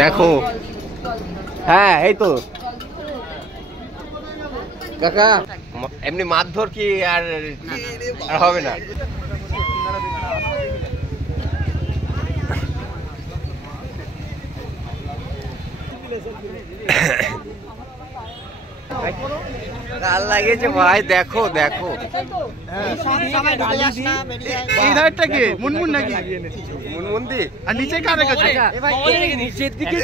দেখো হ্যাঁ এই তো কাকা এমনি মারধর কি আর হবে না? কাল লাগেছে ভাই, দেখো দেখো এই ধারটা কি মুনমুন নাকি? মুনমুন্দি আর নিচে কার কাছে? নিচের দিকে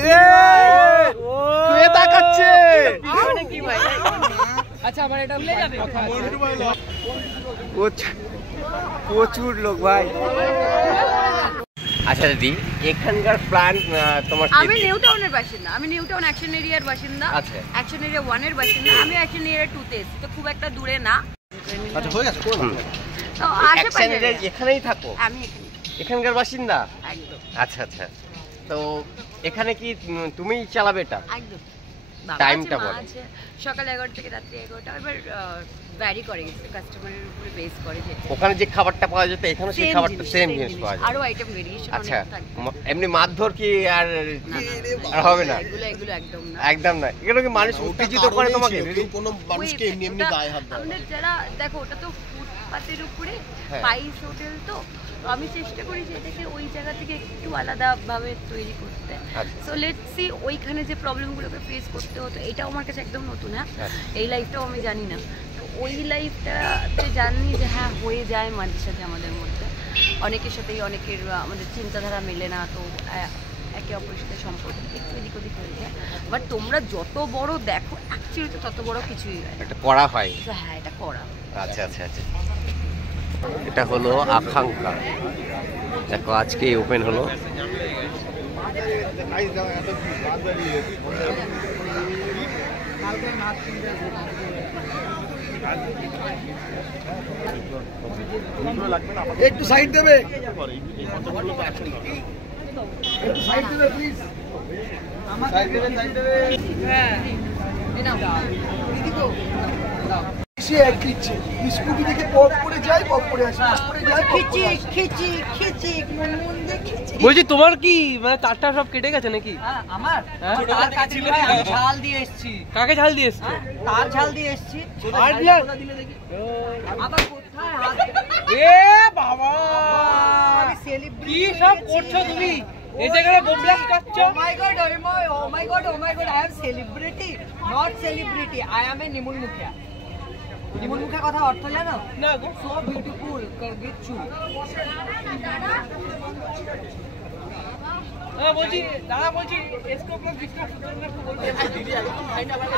কে তাকাচ্ছে? আচ্ছা আমার এটা ভুলে যাবে প্রচুর লোক ভাই। আচ্ছা দিদি, এখানকার প্ল্যান তোমার? আমি নিউ টাউনের বাসিন্দা, আমি নিউ টাউন অ্যাকশন এরিয়ার বাসিন্দা। আচ্ছা, অ্যাকশন এরিয়া 1 এর বাসিন্দা। আমি অ্যাকশন এরিয়া 2 তে এসেছি, তো খুব একটা দূরে না। আচ্ছা হয়ে গেছে। তো আশেপাশে এখানেই থাকো? আমি এখানকার বাসিন্দা একদম। আচ্ছা আচ্ছা, তো এখানে কি তুমি চালাবে এটা? একদম। টাইমটা বলো। সকাল 11 থেকে রাত্রি 11টা। এবার ভ্যারি করে, কাস্টমারের উপরে বেস করে। যে ওখানে যে খাবারটা পাওয়া যেত এখানে সেই খাবারটা সেম জিনিস পাওয়া যায়? আরো আইটেম ভেরিয়েশন আচ্ছা, অনেক থাকবে। এমনি মারধর কি আর হবে না? এগুলো একদম না, একদম না। এগুলো কি মানুষ উত্তেজিত করে তোমাকে? কোনো মানুষকে এমনি এমনি গায়ে হাত দেয়? আমাদের যারা দেখো, ওটা তো ফুটপাতের উপরে পাইস হোটেল, তো আমি চেষ্টা করি যে এটাকে ওই জায়গা থেকে একটু আলাদাভাবে তৈরি করতে। সো লেটস সি ওইখানে যে প্রবলেমগুলোকে ফেস করতে হতো, এটাও আমার কাছে একদম নতুন। হ্যাঁ, এই লাইফটাও আমি জানি না। তো ওই লাইফটাতে জানি যে হ্যাঁ হয়ে যায় মাঝে সাথে আমাদের মধ্যে, অনেকের সাথেই অনেকের আমাদের চিন্তাধারা মেলে না, তো একে অপরের সাথে সম্পর্ক একটু এদিক ওদিক হয়ে যায়। বাট তোমরা যত বড় দেখো, অ্যাকচুয়ালি তো তত বড় কিছুই হয় এটা করা হয়। হ্যাঁ, এটা করা। আচ্ছা আচ্ছা আচ্ছা, এটা হলো আকাঙ্ক্ষা। দেখো আজকে ওপেন হলো। একটু সাইড দেবে, একটু সাইড দেবে প্লিজ। সাইড দেবে, সাইড দেবে। হ্যাঁ, এনাও দিদি তো সে এক দিচ্ছে, স্কুটি থেকে পপ করে যায়, পপ করে আসে, পপ করে যায়, খিচি খিচি খিচি মুন দিয়ে খিচি। বলছি তোমার কি মানে তারটা সব কেটে গেছে নাকি? আমার তার কাছে ভাই আমি ঝাল দিয়ে এসেছি। কাকে ঝাল দিয়ে এসছো? তার ঝাল দিয়ে এসেছি। আর দিলে দেখি আবার কোথায় হাত? এ বাবা, আমি সেলিব্রিটি কি সব করছো তুমি এই জায়গায়? বোমব্লাস করছো? Oh my god, oh my god, oh my god, I am celebrity, not celebrity, I am a নিমুল মুখিয়া। নিমুল মুখিয়া কথা অর্থ জানো? না গো। So beautiful, করগেচু। হ্যাঁ বলছি দাদা, বলছি এসকো প্লাস বিস্কুট সূত্রটা একটু বলতে।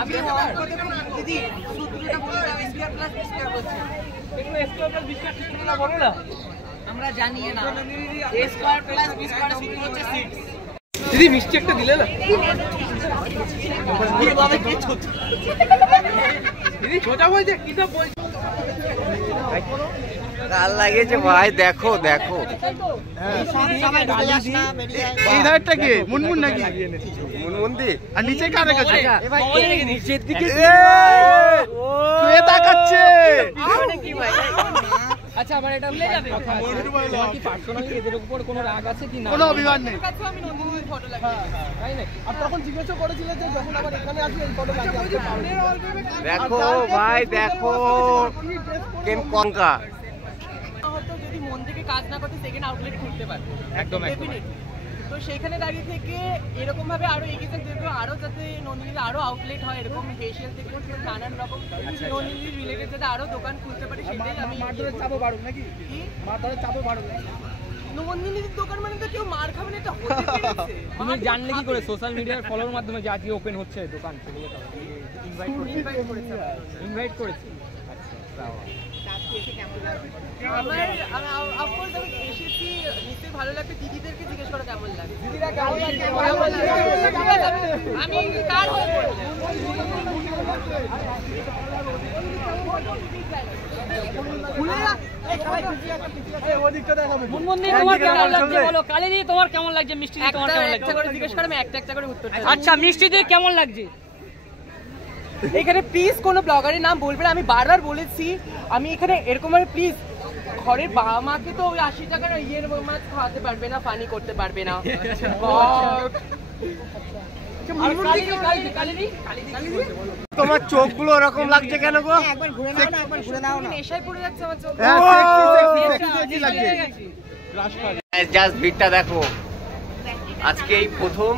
আমি অন করে দিদি সূত্রটা বলে দাও। স্কয়ার প্লাস স্কয়ার বলছি। একটু এসকো প্লাস বিস্কুট সূত্রটা বলো না। আমরা জানিয়ে না, স্কয়ার প্লাস বিস্কুট সূত্র হচ্ছে 6। দিদি মিষ্টি একটা দিলে না? কি বাবা কি ছোট দিদি ছোটা বলছে, কি সব বলছে? কাল লাগেছে ভাই, দেখো দেখো এই ধারটা কি মুনমুন নাকি? মুনমুন্দি। আর নিচে কার কাছে? নিচের দিকে কে তাকাচ্ছে? আচ্ছা আমার এটা ভুলে যাবে। তোমার কি পার্সোনালি এদের উপর কোনো রাগ আছে কি না? কোনো অভিমান নেই। আমি নন্দিনীর ফটো লাগাই। তাই নাকি? আর তখন জিজ্ঞাসা করেছিলে যে যখন আবার এখানে আসবে এই ফটো লাগিয়ে দেখো ভাই, দেখো কেন কঙ্কা। হয়তো যদি মন থেকে কাজ না করতে সেকেন্ড আউটলেট খুলতে পারবে একদম ডেফিনেটলি। তো সেইখানে দাঁড়িয়ে থেকে এরকম ভাবে আরো এগিয়ে যেতে, আরো যাতে নন্দিনীর আরো আউটলেট হয়, এরকম ফেশিয়াল থেকে নানান রকম নন্দিনীর রিলেটেড যাতে আরো দোকান খুলতে পারে, সেটাই আমি মারধরের চাপও বাড়ুক নাকি? কি মারধরের চাপও বাড়ুক। নন্দিনীর দোকান মানে তো কেউ মার খাবে না, এটা হতে পেরেছে। তুমি জানলে কি করে সোশ্যাল মিডিয়ার ফলোর মাধ্যমে যে আজকে ওপেন হচ্ছে দোকান? ইনভাইট করেছি। আচ্ছা, আমার অফকোর্স আমি এসেছি, নিশ্চয়ই ভালো লাগবে। দিদিদেরকে জিজ্ঞেস করো কেমন লাগে। দিদিরা কেমন লাগে? আমি কার হয়ে পড়লাম? মুনমুন্দি তোমার কেমন লাগছে বলো? কালিদি তোমার কেমন লাগছে? মিষ্টি দি তোমার কেমন লাগছে? একটা করে জিজ্ঞেস করো, আমি একটা একটা করে উত্তর দেব। আচ্ছা মিষ্টি দি কেমন লাগছে? এখানে প্লিজ কোনো ব্লগারের নাম বলবে না, আমি বারবার বলেছি। আমি এখানে এরকম ভাবে প্লিজ, ঘরের বাবা মাকে তো ওই 80 টাকার ইয়ের মাছ খাওয়াতে পারবে না, ফানি করতে পারবে না। তোমার চোখগুলো ওরকম লাগছে কেন গো? নেশায় পড়ে যাচ্ছে আমার চোখ। জাস্ট ভিড়টা দেখো, আজকে এই প্রথম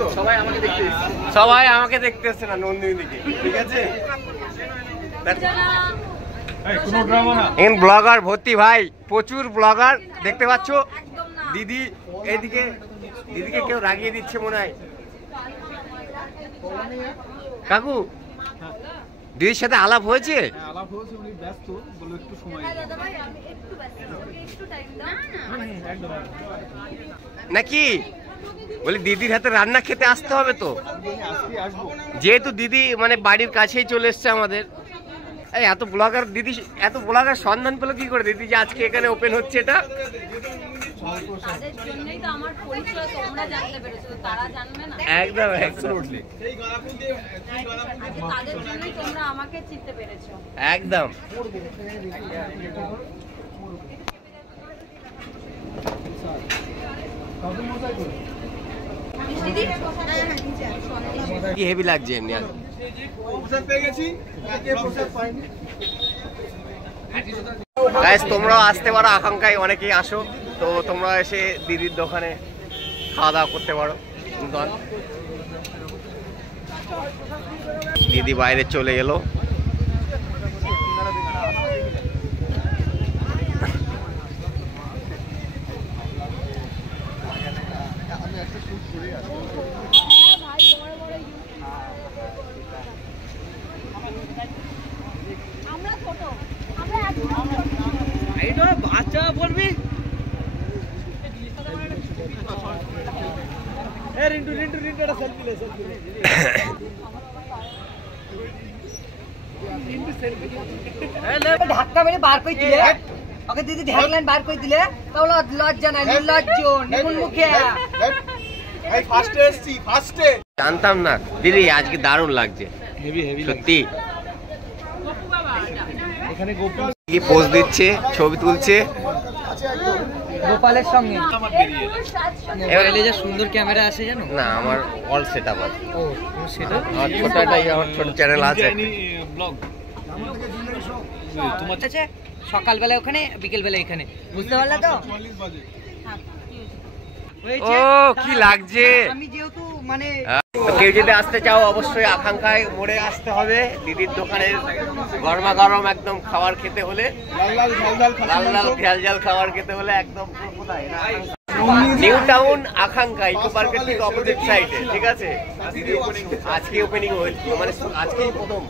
তো সবাই আমাকে দেখতে এসছে না নন্দিনী দিকে, ঠিক আছে? ব্লগার ভর্তি ভাই, প্রচুর ব্লগার দেখতে পাচ্ছ। দিদি এইদিকে, দিদিকে কেউ রাগিয়ে দিচ্ছে মনে হয়। কাকু, দিদির সাথে আলাপ হয়েছে? নাকি বলি দিদির হাতে রান্না খেতে আসতে হবে তো, যেহেতু দিদি মানে বাড়ির কাছেই চলে এসছে আমাদের। এই এত ব্লগার দিদি, এত ব্লগার সন্ধান পেলো কি করে দিদি যে আজকে এখানে ওপেন হচ্ছে এটা? তাদের জন্যই তো আমার পরিচয় তোমরা জানতে পেরেছো, তারা জানবে না? একদম অ্যাবসলিউটলি, তাদের জন্যই তোমরা আমাকে চিনতে পেরেছো। একদম। কি হেভি লাগছে এমনি আজ। গাইস তোমরাও আসতে পারো, আকাঙ্ক্ষায় অনেকেই আসো, তো তোমরা এসে দিদির দোকানে খাওয়া দাওয়া করতে পারো। দিদি বাইরে চলে গেল। বাচ্চা বলবি ধাক্কা মেরে বার করে দিলে, ওকে দিদি ঢাকলেন বার করে দিলে, তাহলে লজ্জা নাই, নির্লজ্জ নিমুন মুখে। জানতাম না দিদি, আজকে দারুণ লাগছে সত্যি। কি পোজ দিচ্ছে, ছবি তুলছে গোপালের সঙ্গে। এবারে যে সুন্দর ক্যামেরা আছে জানো না, আমার অল সেটআপ আছে। ও সেটা আমার ছোটটাই, আমার ছোট চ্যানেল আছে। তোমার আছে সকালবেলা ওখানে, বিকেলবেলা এখানে, বুঝতে পারলে তো? ও কি লাগছে। আমি যেহেতু মানে তো কেউ যদি আসতে চাও অবশ্যই আকাঙ্ক্ষায় মোড়ে আসতে হবে। দিদির দোকানের গরমা গরম একদম খাবার খেতে হলে, লাল লাল ঝাল ঝাল খাবার খেতে হলে একদম কোথায় নিউ টাউন আকাঙ্ক্ষা ইকো পার্কের ঠিক অপোজিট সাইডে, ঠিক আছে? আজকে ওপেনিং হয়েছে, মানে আজকেই প্রথম।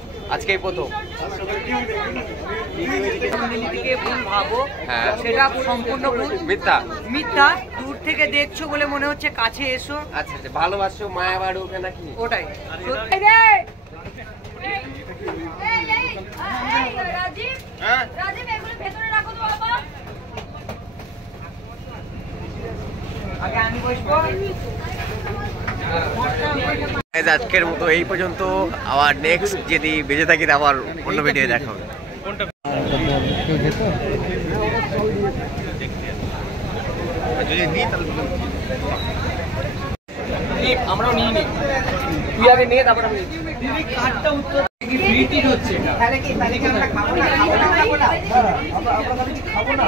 ভাবো হ্যাঁ, সেটা সম্পূর্ণ ভুল, মিথ্যা। মিথ্যা। দূর থেকে দেখছো বলে মনে হচ্ছে, কাছে এসো। আচ্ছা আচ্ছা, ভালোবাসো মায়া বাড়ুকে নাকি? ওটাই রাজীব এগুলো ভেতরে রাখো তো বাবা। আগে আমি বসবো। আজকের মতো এই পর্যন্ত। আবার নেক্সট যদি বেঁচে থাকি আবার অন্য ভিডিও দেখা হবে। আমরাও নিয়ে নিই, তুই আগে নিয়ে তারপর আমি দিদি কার্ডটা উত্তর কি ফ্রিটিজ হচ্ছে এটা। তাহলে কি আমরা খাবো না, খাবো না, খাবো না, খাবো না।